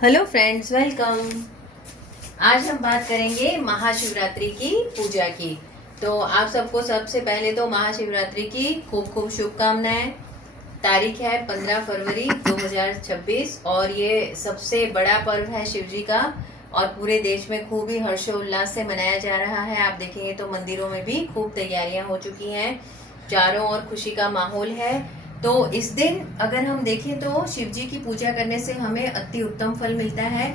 Hello friends, welcome. आज हम बात करेंगे महाशिवरात्रि की पूजा की। तो आप सबको सबसे पहले तो महाशिवरात्रि की खूब खूब शुभकामनाएं। तारीख है 15 फरवरी 2026 और ये सबसे बड़ा पर्व है शिव जी का और पूरे देश में खूब ही हर्षोल्लास से मनाया जा रहा है। आप देखेंगे तो मंदिरों में भी खूब तैयारियां हो चुकी हैं, चारों ओर खुशी का माहौल है। तो इस दिन अगर हम देखें तो शिव जी की पूजा करने से हमें अति उत्तम फल मिलता है।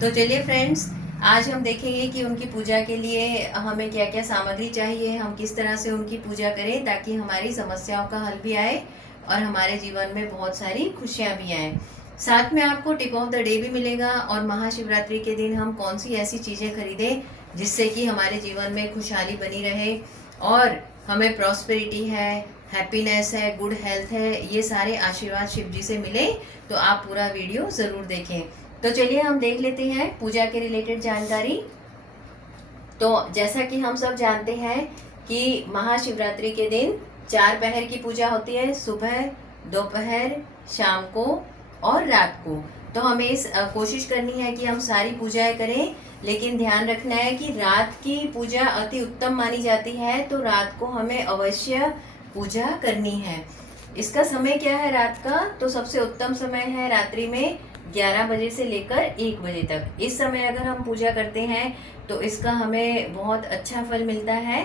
तो चलिए फ्रेंड्स, आज हम देखेंगे कि उनकी पूजा के लिए हमें क्या क्या सामग्री चाहिए, हम किस तरह से उनकी पूजा करें ताकि हमारी समस्याओं का हल भी आए और हमारे जीवन में बहुत सारी खुशियां भी आए। साथ में आपको टिप ऑफ द डे भी मिलेगा और महाशिवरात्रि के दिन हम कौन सी ऐसी चीज़ें खरीदें जिससे कि हमारे जीवन में खुशहाली बनी रहे और हमें प्रॉस्पेरिटी है, हैप्पीनेस है, गुड हेल्थ है, ये सारे आशीर्वाद शिव जी से मिले। तो आप पूरा वीडियो ज़रूर देखें। तो चलिए हम देख लेते हैं पूजा के रिलेटेड जानकारी। तो जैसा कि हम सब जानते हैं कि महाशिवरात्रि के दिन 4 पहर की पूजा होती है, सुबह, दोपहर, शाम को और रात को। तो हमें इस कोशिश करनी है कि हम सारी पूजाएं करें, लेकिन ध्यान रखना है कि रात की पूजा अति उत्तम मानी जाती है, तो रात को हमें अवश्य पूजा करनी है। इसका समय क्या है रात का? तो सबसे उत्तम समय है रात्रि में 11 बजे से लेकर 1 बजे तक। इस समय अगर हम पूजा करते हैं तो इसका हमें बहुत अच्छा फल मिलता है।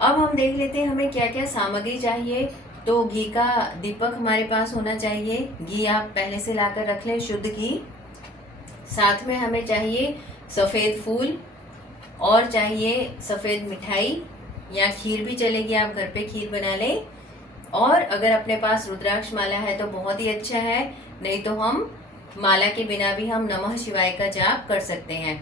अब हम देख लेते हैं हमें क्या क्या सामग्री चाहिए। तो घी का दीपक हमारे पास होना चाहिए। घी आप पहले से लाकर रख लें, शुद्ध घी। साथ में हमें चाहिए सफ़ेद फूल और चाहिए सफ़ेद मिठाई या खीर भी चलेगी, आप घर पे खीर बना लें। और अगर अपने पास रुद्राक्ष माला है तो बहुत ही अच्छा है, नहीं तो हम माला के बिना भी हम नमः शिवाय का जाप कर सकते हैं।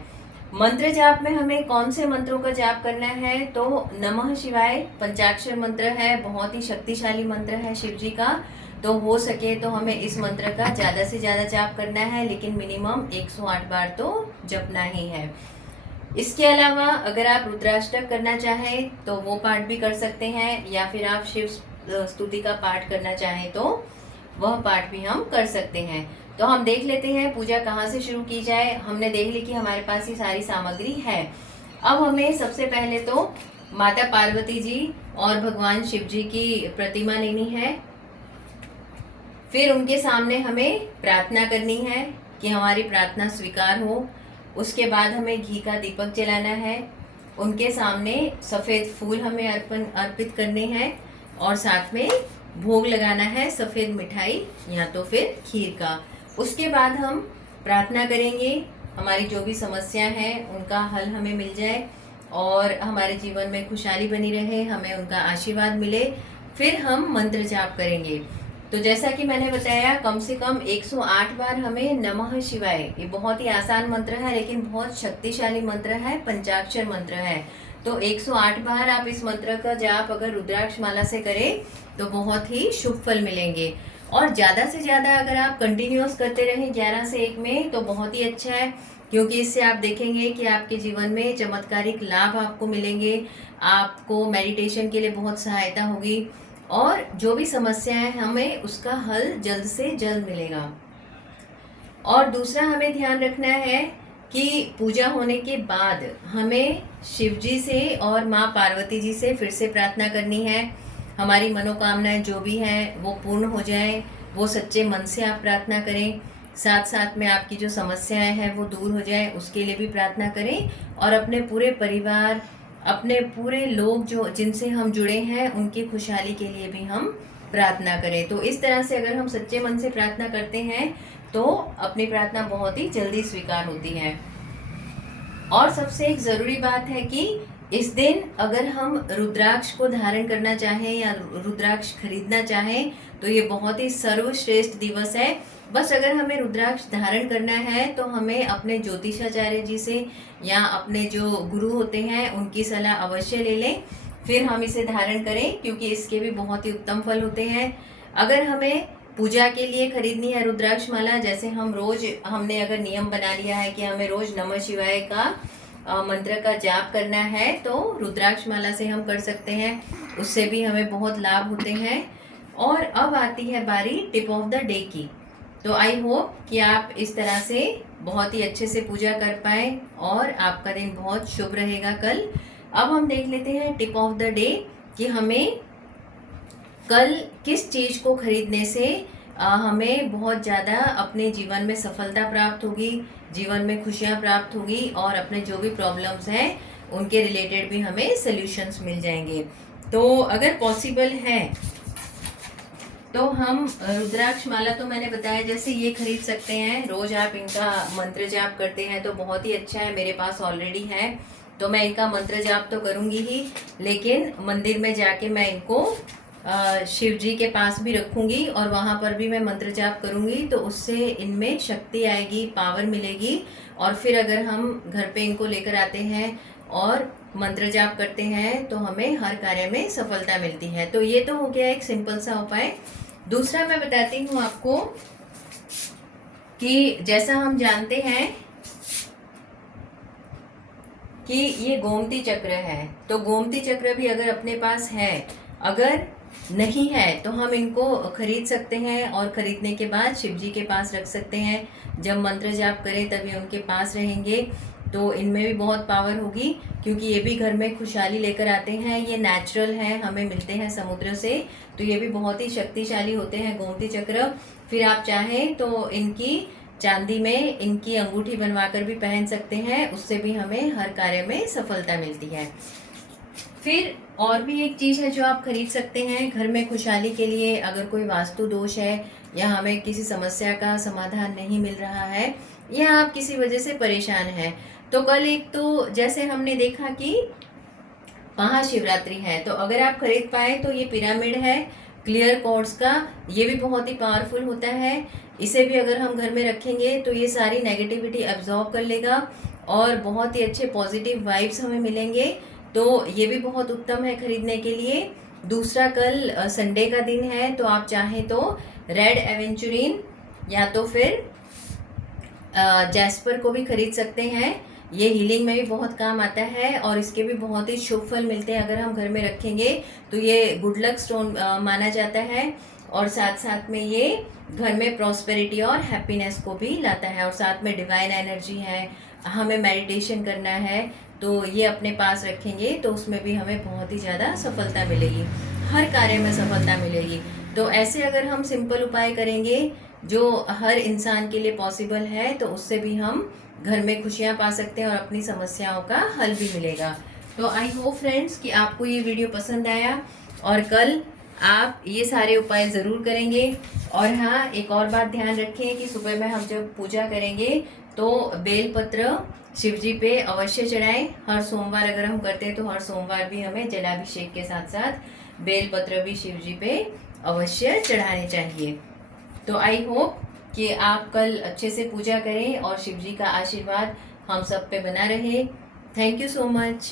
मंत्र जाप में हमें कौन से मंत्रों का जाप करना है? तो नमः शिवाय पंचाक्षर मंत्र है, बहुत ही शक्तिशाली मंत्र है शिव जी का। तो हो सके तो हमें इस मंत्र का ज़्यादा से ज़्यादा जाप करना है, लेकिन मिनिमम 108 बार तो जपना ही है। इसके अलावा अगर आप रुद्राष्टक करना चाहें तो वो पाठ भी कर सकते हैं, या फिर आप शिव स्तुति का पाठ करना चाहें तो वह पाठ भी हम कर सकते हैं। तो हम देख लेते हैं पूजा कहाँ से शुरू की जाए। हमने देख ली कि हमारे पास ये सारी सामग्री है। अब हमें सबसे पहले तो माता पार्वती जी और भगवान शिव जी की प्रतिमा लेनी है। फिर उनके सामने हमें प्रार्थना करनी है कि हमारी प्रार्थना स्वीकार हो। उसके बाद हमें घी का दीपक जलाना है, उनके सामने सफ़ेद फूल हमें अर्पित करने हैं और साथ में भोग लगाना है सफ़ेद मिठाई या तो फिर खीर का। उसके बाद हम प्रार्थना करेंगे हमारी जो भी समस्या है उनका हल हमें मिल जाए और हमारे जीवन में खुशहाली बनी रहे, हमें उनका आशीर्वाद मिले। फिर हम मंत्र जाप करेंगे। तो जैसा कि मैंने बताया, कम से कम 108 बार हमें नमः शिवाय, ये बहुत ही आसान मंत्र है लेकिन बहुत शक्तिशाली मंत्र है, पंचाक्षर मंत्र है। तो 108 बार आप इस मंत्र का जाप अगर रुद्राक्ष माला से करें तो बहुत ही शुभ फल मिलेंगे। और ज़्यादा से ज़्यादा अगर आप कंटिन्यूअस करते रहें 11 से 1 में तो बहुत ही अच्छा है, क्योंकि इससे आप देखेंगे कि आपके जीवन में चमत्कारिक लाभ आपको मिलेंगे, आपको मेडिटेशन के लिए बहुत सहायता होगी और जो भी समस्या है हमें उसका हल जल्द से जल्द मिलेगा। और दूसरा हमें ध्यान रखना है कि पूजा होने के बाद हमें शिव जी से और माँ पार्वती जी से फिर से प्रार्थना करनी है। हमारी मनोकामनाएं जो भी हैं वो पूर्ण हो जाएं, वो सच्चे मन से आप प्रार्थना करें। साथ साथ में आपकी जो समस्याएं हैं वो दूर हो जाएं, उसके लिए भी प्रार्थना करें। और अपने पूरे परिवार, अपने पूरे लोग जो जिनसे हम जुड़े हैं उनकी खुशहाली के लिए भी हम प्रार्थना करें। तो इस तरह से अगर हम सच्चे मन से प्रार्थना करते हैं तो अपनी प्रार्थना बहुत ही जल्दी स्वीकार होती है। और सबसे एक ज़रूरी बात है कि इस दिन अगर हम रुद्राक्ष को धारण करना चाहें या रुद्राक्ष खरीदना चाहें तो ये बहुत ही सर्वश्रेष्ठ दिवस है। बस अगर हमें रुद्राक्ष धारण करना है तो हमें अपने ज्योतिषाचार्य जी से या अपने जो गुरु होते हैं उनकी सलाह अवश्य ले लें, फिर हम इसे धारण करें, क्योंकि इसके भी बहुत ही उत्तम फल होते हैं। अगर हमें पूजा के लिए खरीदनी है रुद्राक्ष माला, जैसे हमने अगर नियम बना लिया है कि हमें रोज नमः शिवाय का मंत्र का जाप करना है तो रुद्राक्ष माला से हम कर सकते हैं, उससे भी हमें बहुत लाभ होते हैं। और अब आती है बारी टिप ऑफ द डे की। तो आई होप कि आप इस तरह से बहुत ही अच्छे से पूजा कर पाए और आपका दिन बहुत शुभ रहेगा कल। अब हम देख लेते हैं टिप ऑफ द डे कि हमें कल किस चीज़ को खरीदने से हमें बहुत ज़्यादा अपने जीवन में सफलता प्राप्त होगी, जीवन में खुशियाँ प्राप्त होगी और अपने जो भी प्रॉब्लम्स हैं उनके रिलेटेड भी हमें सल्यूशंस मिल जाएंगे। तो अगर पॉसिबल है तो हम रुद्राक्ष माला, तो मैंने बताया जैसे ये खरीद सकते हैं। रोज आप इनका मंत्र जाप करते हैं तो बहुत ही अच्छा है, मेरे पास ऑलरेडी है तो मैं इनका मंत्र जाप तो करूँगी ही, लेकिन मंदिर में जाके मैं इनको शिव जी के पास भी रखूँगी और वहाँ पर भी मैं मंत्र जाप करूँगी, तो उससे इनमें शक्ति आएगी, पावर मिलेगी। और फिर अगर हम घर पे इनको लेकर आते हैं और मंत्र जाप करते हैं तो हमें हर कार्य में सफलता मिलती है। तो ये तो हो गया एक सिंपल सा उपाय। दूसरा मैं बताती हूँ आपको कि जैसा हम जानते हैं कि ये गोमती चक्र है, तो गोमती चक्र भी अगर अपने पास है, अगर नहीं है तो हम इनको खरीद सकते हैं और खरीदने के बाद शिव जी के पास रख सकते हैं। जब मंत्र जाप करें तभी उनके पास रहेंगे, तो इनमें भी बहुत पावर होगी क्योंकि ये भी घर में खुशहाली लेकर आते हैं। ये नेचुरल है, हमें मिलते हैं समुद्र से, तो ये भी बहुत ही शक्तिशाली होते हैं गोमती चक्र। फिर आप चाहें तो इनकी चांदी में इनकी अंगूठी बनवाकर भी पहन सकते हैं, उससे भी हमें हर कार्य में सफलता मिलती है। फिर और भी एक चीज़ है जो आप खरीद सकते हैं घर में खुशहाली के लिए। अगर कोई वास्तु दोष है या हमें किसी समस्या का समाधान नहीं मिल रहा है या आप किसी वजह से परेशान हैं, तो कल एक तो जैसे हमने देखा कि महाशिवरात्रि है, तो अगर आप खरीद पाए तो ये पिरामिड है क्लियर क्वार्ट्ज का, ये भी बहुत ही पावरफुल होता है। इसे भी अगर हम घर में रखेंगे तो ये सारी नेगेटिविटी एब्जॉर्ब कर लेगा और बहुत ही अच्छे पॉजिटिव वाइब्स हमें मिलेंगे, तो ये भी बहुत उत्तम है खरीदने के लिए। दूसरा, कल संडे का दिन है तो आप चाहें तो रेड एवेंचुरिन या तो फिर जैस्पर को भी खरीद सकते हैं। ये हीलिंग में भी बहुत काम आता है और इसके भी बहुत ही शुभ फल मिलते हैं। अगर हम घर में रखेंगे तो ये गुड लक स्टोन माना जाता है और साथ साथ में ये घर में प्रॉस्पेरिटी और हैप्पीनेस को भी लाता है। और साथ में डिवाइन एनर्जी है, हमें मेडिटेशन करना है तो ये अपने पास रखेंगे तो उसमें भी हमें बहुत ही ज़्यादा सफलता मिलेगी, हर कार्य में सफलता मिलेगी। तो ऐसे अगर हम सिंपल उपाय करेंगे जो हर इंसान के लिए पॉसिबल है, तो उससे भी हम घर में खुशियाँ पा सकते हैं और अपनी समस्याओं का हल भी मिलेगा। तो आई होप फ्रेंड्स कि आपको ये वीडियो पसंद आया और कल आप ये सारे उपाय ज़रूर करेंगे। और हाँ, एक और बात ध्यान रखें कि सुबह में हम जब पूजा करेंगे तो बेलपत्र शिव जी पे अवश्य चढ़ाएं। हर सोमवार अगर हम करते हैं तो हर सोमवार भी हमें जलाभिषेक के साथ साथ बेलपत्र भी शिव जी पे अवश्य चढ़ाने चाहिए। तो आई होप कि आप कल अच्छे से पूजा करें और शिव जी का आशीर्वाद हम सब पे बना रहे। Thank you so much.